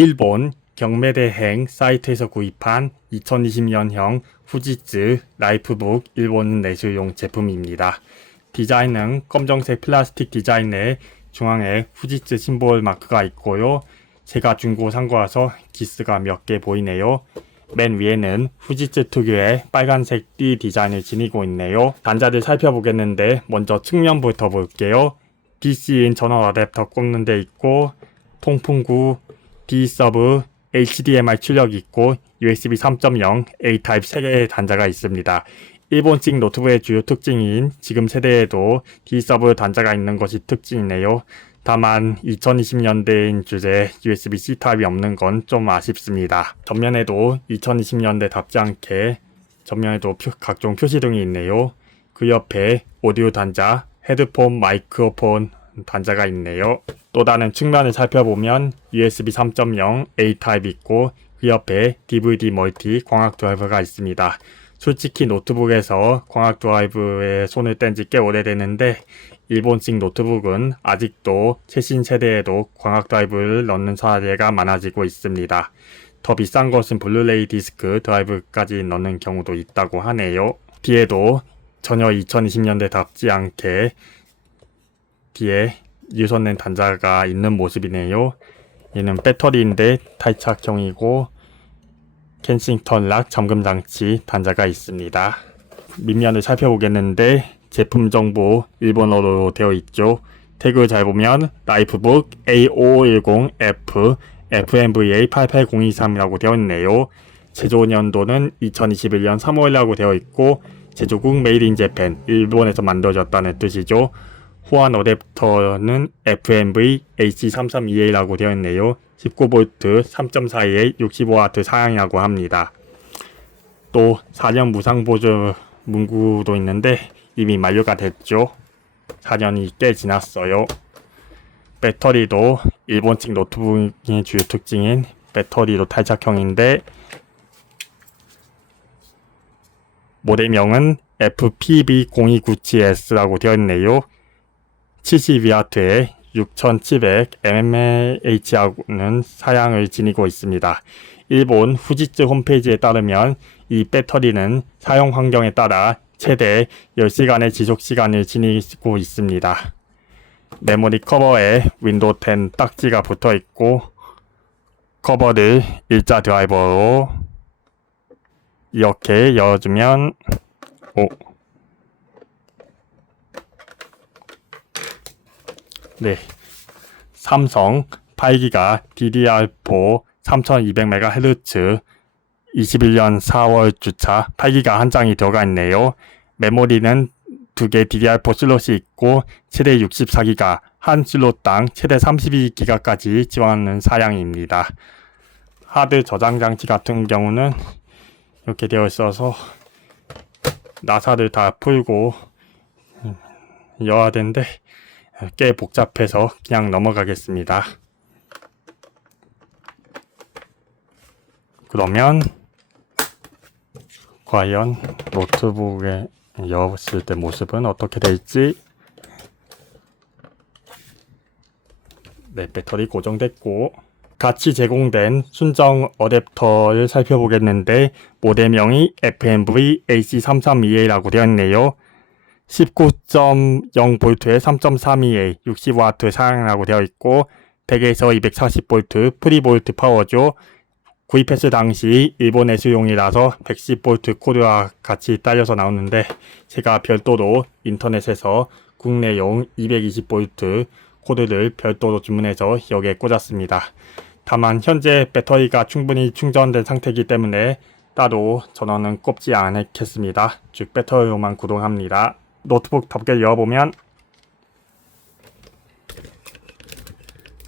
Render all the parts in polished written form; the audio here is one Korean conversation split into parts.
일본 경매대행 사이트에서 구입한 2020년형 후지츠 라이프북 일본 내수용 제품입니다. 디자인은 검정색 플라스틱 디자인에 중앙에 후지츠 심볼 마크가 있고요. 제가 중고 산 거라서 기스가 몇 개 보이네요. 맨 위에는 후지츠 특유의 빨간색 띠 디자인을 지니고 있네요. 단자를 살펴보겠는데 먼저 측면부터 볼게요. DC인 전원 어댑터 꼽는 데 있고 통풍구, D-Sub, HDMI 출력이 있고 USB 3.0, A-Type 3개의 단자가 있습니다. 일본식 노트북의 주요 특징인 지금 세대에도 D-Sub 단자가 있는 것이 특징이네요. 다만 2020년대인 주제에 USB-C 타입이 없는 건 좀 아쉽습니다. 전면에도 2020년대답지 않게 전면에도 각종 표시등이 있네요. 그 옆에 오디오 단자, 헤드폰, 마이크로폰 단자가 있네요. 또 다른 측면을 살펴보면 USB 3.0 A-타입 있고 그 옆에 DVD 멀티 광학 드라이브가 있습니다. 솔직히 노트북에서 광학 드라이브에 손을 뗀 지 꽤 오래됐는데 일본식 노트북은 아직도 최신 세대에도 광학 드라이브를 넣는 사례가 많아지고 있습니다. 더 비싼 것은 블루레이 디스크 드라이브까지 넣는 경우도 있다고 하네요. 뒤에도 전혀 2020년대답지 않게 뒤에 유선랜 단자가 있는 모습이네요. 얘는 배터리인데 탈착형이고 켄싱턴 락 잠금 장치 단자가 있습니다. 밑면을 살펴보겠는데 제품 정보 일본어로 되어 있죠. 태그 잘 보면 라이프북 A5510F FMVA 88023이라고 되어 있네요. 제조 년도는 2021년 3월이라고 되어 있고 제조국 메이드 인 재팬, 일본에서 만들어졌다는 뜻이죠. 호환 어댑터는 FMV AC332A라고 되어 있네요. 19V 3.4A 65W 사양이라고 합니다. 또 4년 무상 보조 문구도 있는데 이미 만료가 됐죠. 4년이 꽤 지났어요. 배터리도 일본식 노트북의 주요 특징인 배터리도 탈착형인데 모델명은 FPB0297S라고 되어 있네요. 72W에 6700mAh하고는 사양을 지니고 있습니다. 일본 후지츠 홈페이지에 따르면 이 배터리는 사용 환경에 따라 최대 10시간의 지속시간을 지니고 있습니다. 메모리 커버에 윈도우 10 딱지가 붙어 있고 커버를 일자 드라이버로 이렇게 열어주면 삼성 8기가 DDR4 3200MHz 21년 4월 주차 8기가 한 장이 들어가 있네요. 메모리는 2개 DDR4 슬롯이 있고 최대 64기가, 한 슬롯당 최대 32기가까지 지원하는 사양입니다. 하드 저장 장치 같은 경우는 이렇게 되어 있어서 나사를 다 풀고 열어야 되는데 꽤 복잡해서 그냥 넘어가겠습니다. 그러면 과연 노트북에 열었을 때 모습은 어떻게 될지. 배터리 고정됐고 같이 제공된 순정 어댑터를 살펴보겠는데 모델명이 FMV AC332A라고 되어 있네요. 19.0V에 3.32A 60W 사양이라고 되어 있고 100에서 240V 프리볼트 파워죠. 구입했을 당시 일본 내수용이라서 110V 코드와 같이 딸려서 나오는데 제가 별도로 인터넷에서 국내용 220V 코드를 별도로 주문해서 여기에 꽂았습니다. 다만 현재 배터리가 충분히 충전된 상태이기 때문에 따로 전원은 꼽지 않겠습니다. 즉 배터리로만 구동합니다. 노트북 덮개를 열어보면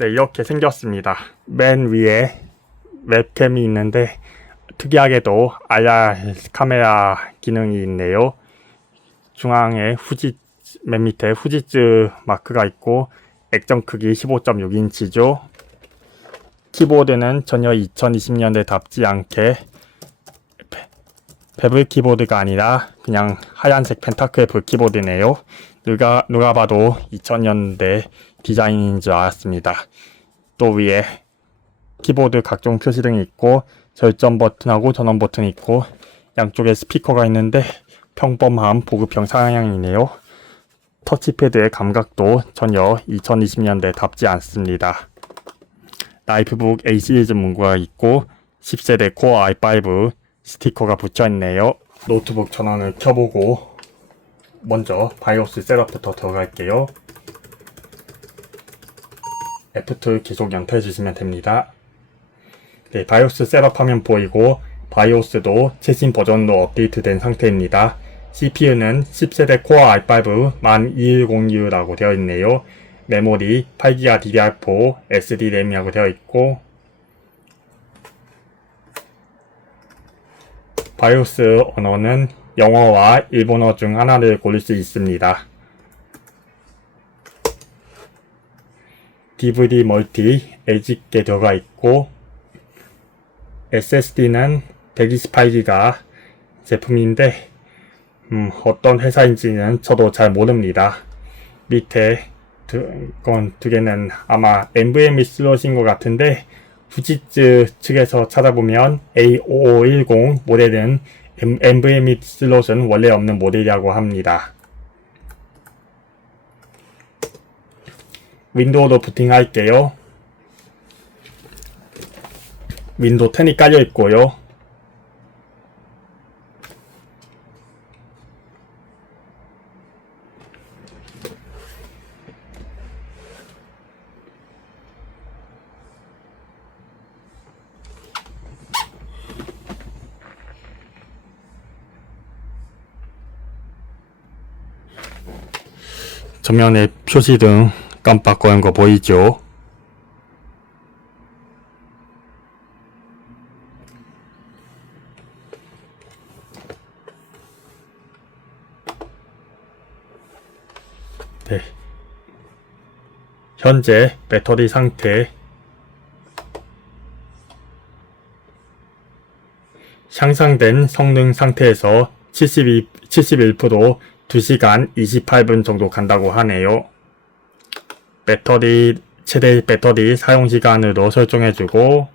이렇게 생겼습니다. 맨 위에 웹캠이 있는데 특이하게도 IR 카메라 기능이 있네요. 중앙에 맨 밑에 후지츠 마크가 있고 액정 크기 15.6인치죠. 키보드는 전혀 2020년대답지 않게 베블 키보드가 아니라 그냥 하얀색 펜타클 키보드네요. 누가 봐도 2000년대 디자인인 줄 알았습니다. 또 위에 키보드 각종 표시 등이 있고 절전 버튼하고 전원 버튼이 있고 양쪽에 스피커가 있는데 평범한 보급형 상향이네요. 터치패드의 감각도 전혀 2020년대답지 않습니다. 라이프북 A 시리즈 문구가 있고 10세대 코어 i5 스티커가 붙여있네요. 노트북 전원을 켜보고 먼저 바이오스 셋업부터 들어갈게요. F2 계속 연타해주시면 됩니다. 네, 바이오스 셋업하면 보이고 바이오스도 최신 버전으로 업데이트된 상태입니다. CPU는 10세대 코어 i5 12106라고 되어 있네요. 메모리 8기가 DDR4 SD 램이라고 되어 있고 바이오스 언어는 영어와 일본어 중 하나를 고를 수 있습니다. DVD 멀티 LG께 들어가 있고 SSD는 128기가 제품인데 어떤 회사인지는 저도 잘 모릅니다. 밑에 두 개는 아마 NVMe 슬롯인 것 같은데 후지츠 측에서 찾아보면 A5510 모델은 NVMe 슬롯은 원래 없는 모델이라고 합니다. 윈도우도 부팅할게요. 윈도우 10이 깔려 있고요. 전면에 표시등 깜빡거린 거 보이죠? 네. 현재 배터리 상태 향상된 성능 상태에서 71% 2시간 28분 정도 간다고 하네요. 최대 배터리 사용시간으로 설정해주고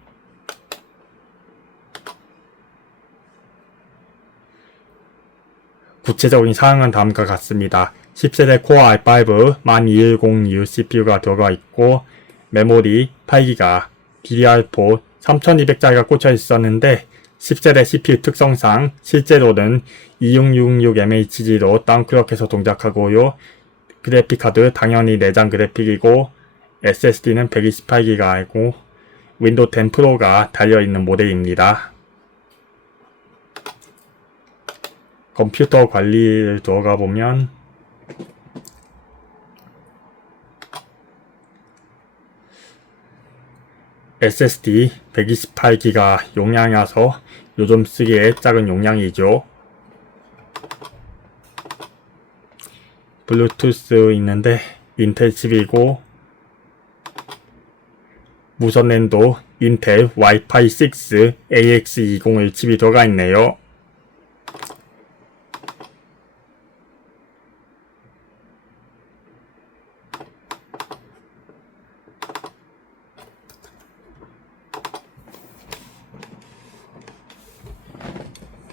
구체적인 사항은 다음과 같습니다. 10세대 코어 i5 12106 CPU가 들어가 있고 메모리 8기가 DDR4 3200짜리가 꽂혀 있었는데 10세대 CPU 특성상 실제로는 2666MHz로 다운클럭해서 동작하고요. 그래픽카드 당연히 내장 그래픽이고 SSD는 128기가이고 윈도우 10 프로가 달려있는 모델입니다. 컴퓨터 관리를 들어가 보면 SSD 128기가 용량이라서 요즘 쓰기에 작은 용량이죠. 블루투스 있는데 인텔 칩이고 무선 랜도 인텔 와이파이 6 AX201 칩이 들어가 있네요.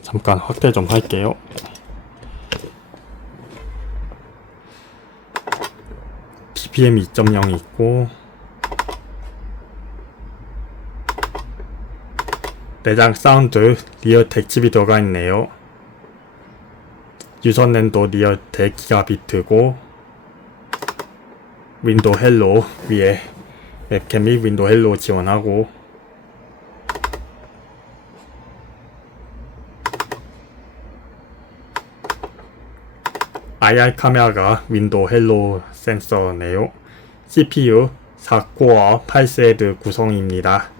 잠깐 확대 좀 할게요. BPM 2.0이 있고 내장 사운드 리얼텍 칩이 들어가 있네요. 유선 랜도 리얼텍 기가비트고 윈도우 헬로 위에 웹캠이 윈도우 헬로 지원하고 IR 카메라가 윈도우 헬로 센서네요. CPU 4코어 8스레드 구성입니다.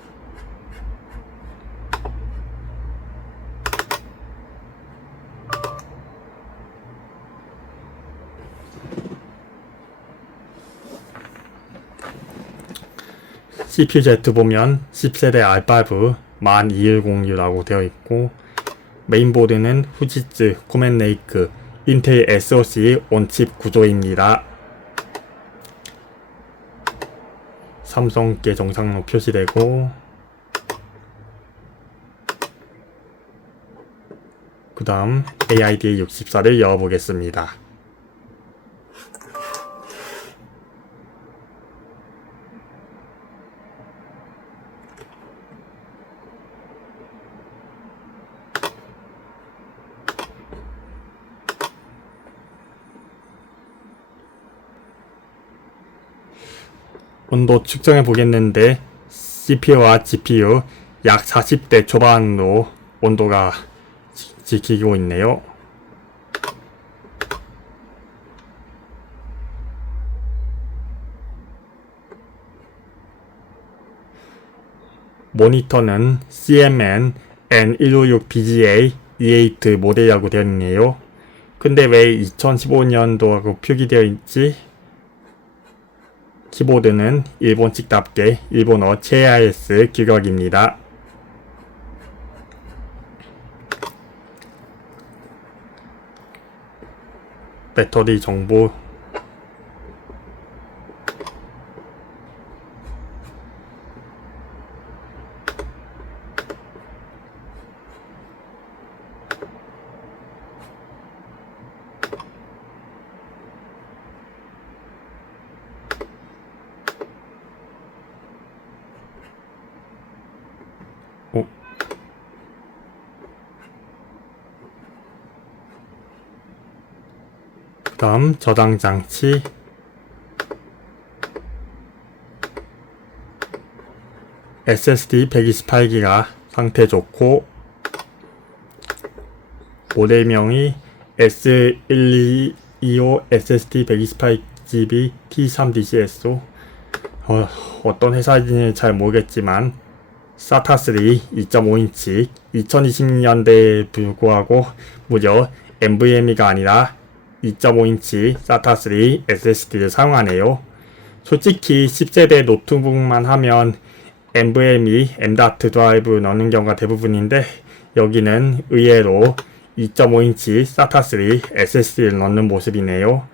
CPU-Z 보면 10세대 i5 12106라고 되어 있고 메인보드는 후지츠 코맨레이크 인텔 SoC 온칩 구조입니다. 삼성계 정상로 표시되고 그 다음 AIDA64를 열어보겠습니다. 온도 측정해 보겠는데 CPU와 GPU 약 40대 초반으로 온도가 지키고 있네요. 모니터는 CMN N156BGA E8 모델이라고 되어 있네요. 근데 왜 2015년도라고 표기되어 있지? 키보드는 일본식답게 일본어 CIS 규격입니다. 배터리 정보 다음 저장 장치 SSD 128기가 상태 좋고 모델명이 S1225 SSD 128GB T3DCS 어떤 회사인지 잘 모르겠지만 SATA3 2.5인치 2020년대에 불구하고 무려 NVMe가 아니라 2.5인치 SATA3 SSD를 사용하네요. 솔직히 10세대 노트북만 하면 NVMe M.2 드라이브 넣는 경우가 대부분인데 여기는 의외로 2.5인치 SATA3 SSD를 넣는 모습이네요.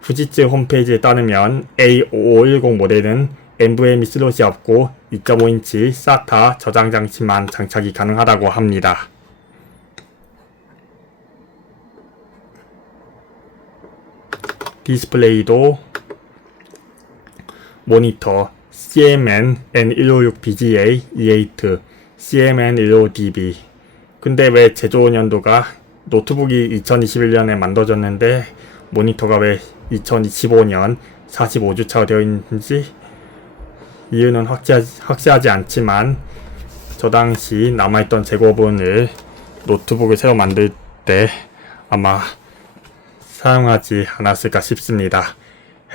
후지츠 홈페이지에 따르면 A5510 모델은 NVMe 슬롯이 없고 2.5인치 SATA 저장 장치만 장착이 가능하다고 합니다. 디스플레이도 모니터 CMN N156BGA E8 CMN15DB 근데 왜 제조 년도가 노트북이 2021년에 만들어졌는데 모니터가 왜 2025년 45주차가 되어 있는지 이유는 확실하지 않지만 저 당시 남아있던 재고분을 노트북을 새로 만들 때 아마 사용하지 않았을까 싶습니다.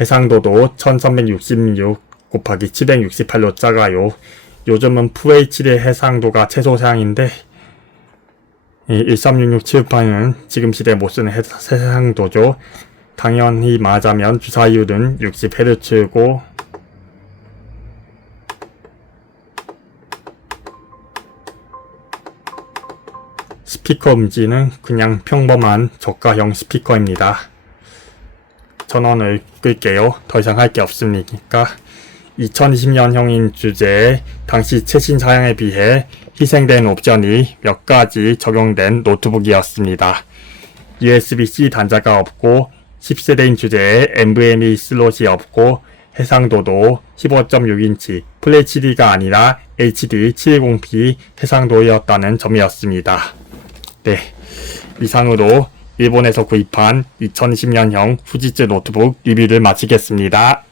해상도도 1366 곱하기 768로 작아요. 요즘은 FHD 해상도가 최소 사양인데 1366 768은 지금 시대에 못쓰는 해상도죠. 당연히 말하자면 주사율은 60Hz고 스피커 음질은 그냥 평범한 저가형 스피커입니다. 전원을 끌게요. 더 이상 할 게 없으니까. 2020년형인 주제에 당시 최신 사양에 비해 희생된 옵션이 몇 가지 적용된 노트북이었습니다. USB-C 단자가 없고 10세대인 주제에 NVMe 슬롯이 없고 해상도도 15.6인치 FHD가 아니라 HD 720p 해상도였다는 점이었습니다. 네, 이상으로 일본에서 구입한 2020년형 후지츠 노트북 리뷰를 마치겠습니다.